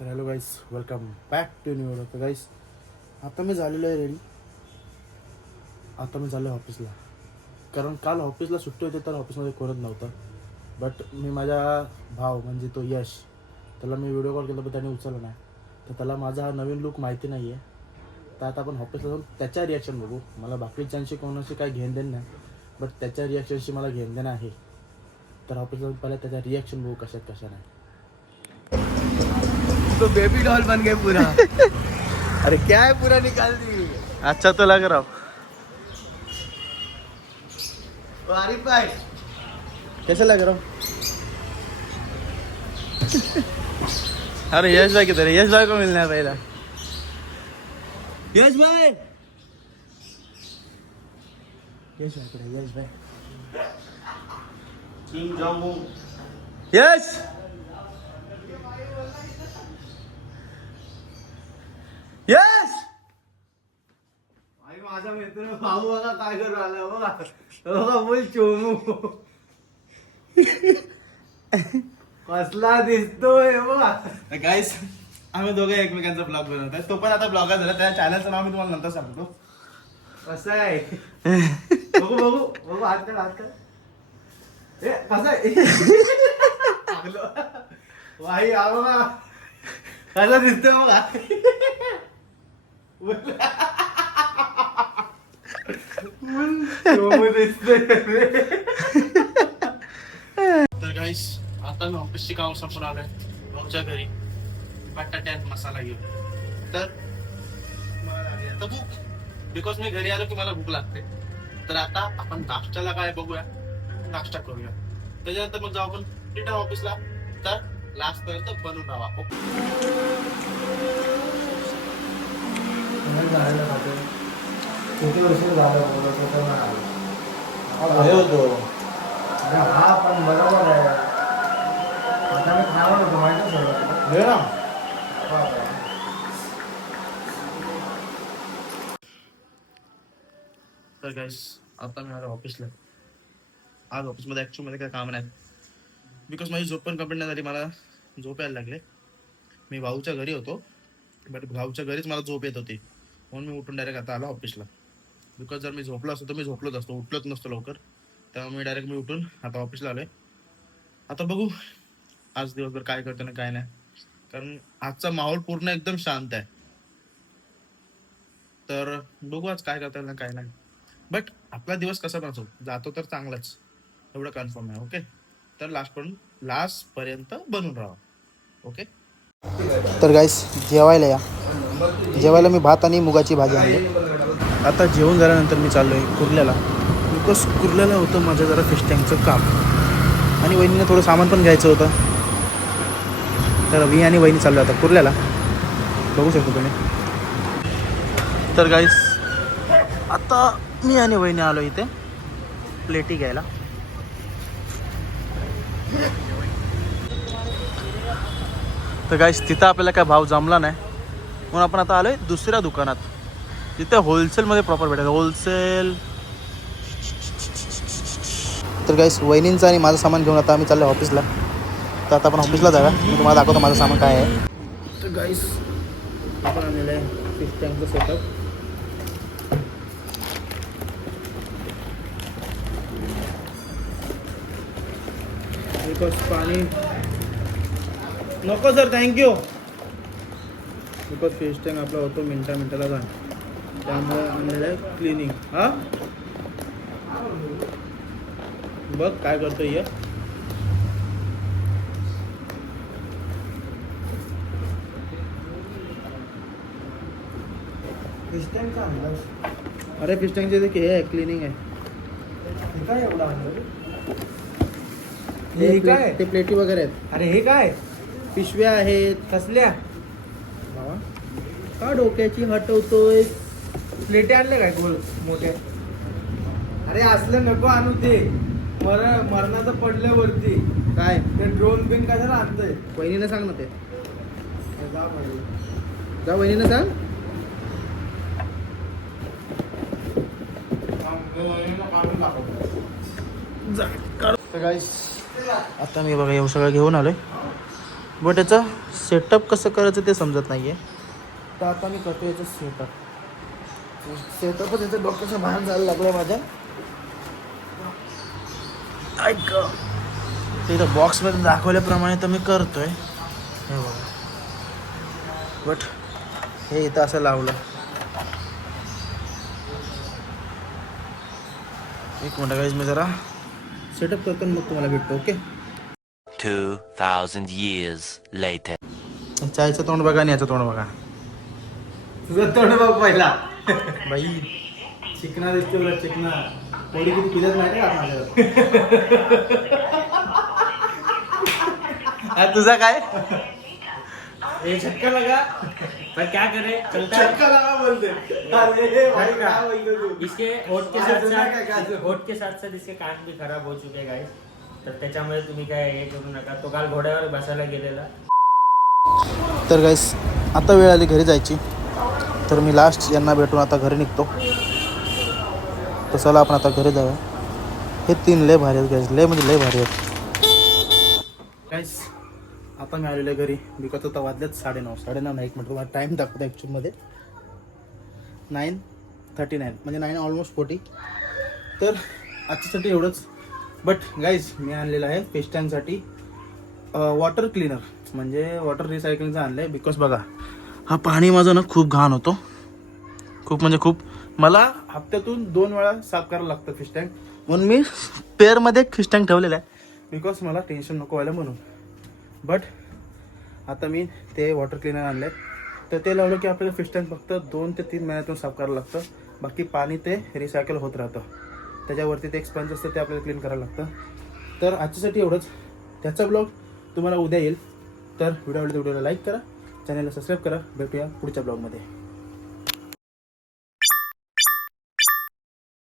तर hello guys, welcome back to new video. तर guys, आता मी झालेलो आहे रेडी. आता मी झालो ऑफिसला, कारण काल ऑफिसला सुट्टी होती तर ऑफिसमध्ये कोणच नव्हतं. बट मी माझा भाव म्हणजे तो यश, त्याला मी व्हिडिओ कॉल केला पण त्याने उचलला नाही. तर त्याला माझा हा नवीन लुक माहिती नाही आहे. तर आता आपण ऑफिसला जाऊन त्याच्या रिॲक्शन बघू. मला बाकीच्यांशी कोणाशी काही घेणं देणं नाही, बट त्याच्या रिॲक्शनशी मला घेणं देणं आहे. तर ऑफिसला जाऊन पहिला त्याच्या रिॲक्शन बघू कशा नाही. तो बेबी डॉल बन गए पूरा. अरे क्या है, पूरा निकाल दी. अच्छा तो लग रहा आरिफ भाई कैसा लग रहा हूँ? अरे यश भाई किधर है? यश भाई को मिलना है पहला. यश भाई. यश भाई किधर है? यश भाई. King Jong. यश. यश. आई माझा मित्र भाऊ बघा काय करू आला बघा. बघा बोल चोमू. कसला दिसतोय बघा. गाईस, आम्ही दोघे एकमेकांचा ब्लॉग बनवत आहे. तो पण आता ब्लॉगर झाला. त्या चॅनलचं नाव मी तुम्हाला नंतर सांगतो. कसं आहे बघू बघू बघू. हात कर हात कर. ए कसं आहे. वाई आ बघा कसा दिसतोय बघा. तर गाईस, आता मी ऑफिसची काम संपून आलोय भाऊच्या घरी बटाट्यात मसाला घेऊन. तर भूक, बिकॉज मी घरी आलो की मला भूक लागते. तर आता आपण नाश्त्याला काय बघूया, नाश्ता करूया. त्याच्यानंतर मग जाऊ आपण रिटर्न ऑफिसला. तर लास्ट पर्यंत बनून राहा. किती वर्ष झालं होतो हा पण बरोबर आहे. आता मी खाणार होतो माहिती ना. तर गाईस, आता मी आलो ऑफिसला. आज ऑफिसमध्ये ॲक्च्युअली काय काम नाही, बिकॉज माझी झोप पण कंप्लीट नाही झाली. मला झोप यायला लागले. मी भाऊच्या घरी होतो, बट भाऊच्या घरीच मला झोप येत होती, म्हणून मी उठून डायरेक्ट आता आलो ऑफिसला. बिकॉज जर मी झोपलो असतो तर मी झोपलोच असतो, उठलोच नसतो लवकर. त्यामुळे मी उठून आता ऑफिसला आलोय. आता बघू आज दिवसभर काय करतो ना काय नाही, कारण आजचा माहोल पूर्ण एकदम शांत आहे. तर बघू आज काय करता ना काय नाही. बट आपला दिवस कसा पण जातो तर चांगलाच, एवढं कन्फर्म आहे. ओके, तर लास्ट पर्यंत बनून राहा. ओके. तर गाईस, जेवायला या. जेवायला मी भात आणि मुगाची भाजी आणली. आता जेवण झाल्यानंतर मी चाललो आहे कुर्ल्याला, बिकॉज कुर्ल्याला होतं माझं जरा फिश टँकचं काम, आणि वहिनीनं थोडं सामान पण घ्यायचं होतं. तर मी आणि वहिनी चाललो आता कुर्ल्याला, बघू शकतो तुम्ही. तर गाईस, आता मी आणि वहिनी आलो इथे प्लेटी घ्यायला. तर गाईस, तिथं आपल्याला काय भाव जमला नाही, म्हणून आपण आता आलोय दुसऱ्या दुकानात, तिथे होलसेलमध्ये प्रॉपर भेटेल. होलसेल. तर गाईस, वहिनींचं आणि माझं सामान घेऊन आता आम्ही चाललो ऑफिसला. तर आता आपण ऑफिसला जाऊया, मी तुम्हाला दाखवतो माझं सामान काय आहे. तर गाईस, आपण आणलेलं आहे फिश टँकचं सेटअप. बिकॉज पाणी नको sir, thank you. Because fish tank आपला होतो मिनटाला घाण, त्यामुळे आणलेलं आहे क्लिनिंग. हा बघ काय करतो ये. फिश टँक का आणलं? अरे फिश टँकचे हे आहे, क्लिनिंग आहे. हे काय एवढं आणलं? हे हे काय? ते प्लेटी वगैरे आहेत, अरे हे काय? पिशव्या आहेत. कसल्या भावा, का डोक्याची हटवतोय? प्लेटे आणले काय गोल मोठे? अरे असलं नको आणू ते. मरणाचं पडल्यावरती काय ते ड्रोन बिन कशाला आणतंय? वहिनीनं सांग ना ते. जा म्हणजे. जा वहिनीनं सांग. तर गाईस, आता मी बघा एवढं सगळं घेऊन आलोय. बट याचं सेटअप कसं करायचं ते समजत नाही आहे. तर आता मी करतो याचं सेटअपच याचं डोक्याचं बाहेर जायला लागलं माझ्या. ऐक ते इथं बॉक्समध्ये दाखवल्याप्रमाणे तर मी करतोय हे बघा. बट हे इथं असं लावलं. एक मिनिट गाईज मी जरा सेटअप करतो मग तुम्हाला भेटतो. ओके. 2000 years later. चायचं तोंड बघा आणि याचं तोंड बघा. तुझं तोंड बघ पहिला. बाई चिकना दिसतो तुला चिकना. पोरी किती पिजत नाही का माझ्यावर. तुझा काय ये झटका लगा. पर क्या करे चलता है। झटका लगा बोलते. अरे भाई क्या बोलते तू. इसके होठ के काय साथ जुना काय काय? साथ होठ के साथ साथ इसके कान भी खराब हो चुके गाइस. तर त्याच्यामुळे तुम्ही काय हे करू नका. तो काल घोड्यावर बसायला गेलेला. तर गाईस आता वेळ आली घरी जायची. तर मी लास्ट यांना भेटून आता घरी निघतो. तर चला आपण आता घरी जाऊया. हे 3 लय भारी आहेत गाईस. लय म्हणजे लय भारी आहेत गाईस. आता मी आलेलो आहे घरी. बिकॉज आता वाजलेत 9:30 नाही. 1 मिनिट तुम्हाला टाईम दाखवतो ॲक्च्युअलमध्ये 9:39 म्हणजे 9 ऑलमोस्ट 40. तर आजच्यासाठी एवढंच. बट गाईज मी आणलेलं आहे फिश टँकसाठी वॉटर क्लीनर म्हणजे वॉटर रिसायकलिंगचं आणलं आहे. बिकॉज बघा हा पाणी माझं ना खूप घाण होतो. खूप म्हणजे खूप. मला हप्त्यातून 2 वेळा साफ करायला लागतं फिश टँक. म्हणून मी पेअरमध्ये एक फिश टँक ठेवलेला आहे. बिकॉज मला टेन्शन नको व्हायला म्हणून. बट आता मी ते वॉटर क्लीनर आणलं आहे. तर ते लावलं की आपल्याला फिश टँक फक्त 2 ते 3 महिन्यातून साफ करायला लागतं. बाकी पाणी ते रिसायकल होत राहतं. त्याच्यावरती ते एक्सपन्स असतं ते आपल्याला क्लीन करायला लागतं. तर आजच्यासाठी एवढंच. त्याचा ब्लॉग तुम्हाला उद्या येईल. तर व्हिडिओ आवडला तर व्हिडिओला लाईक करा, चॅनलला सबस्क्राईब करा. भेटूया पुढच्या ब्लॉगमध्ये.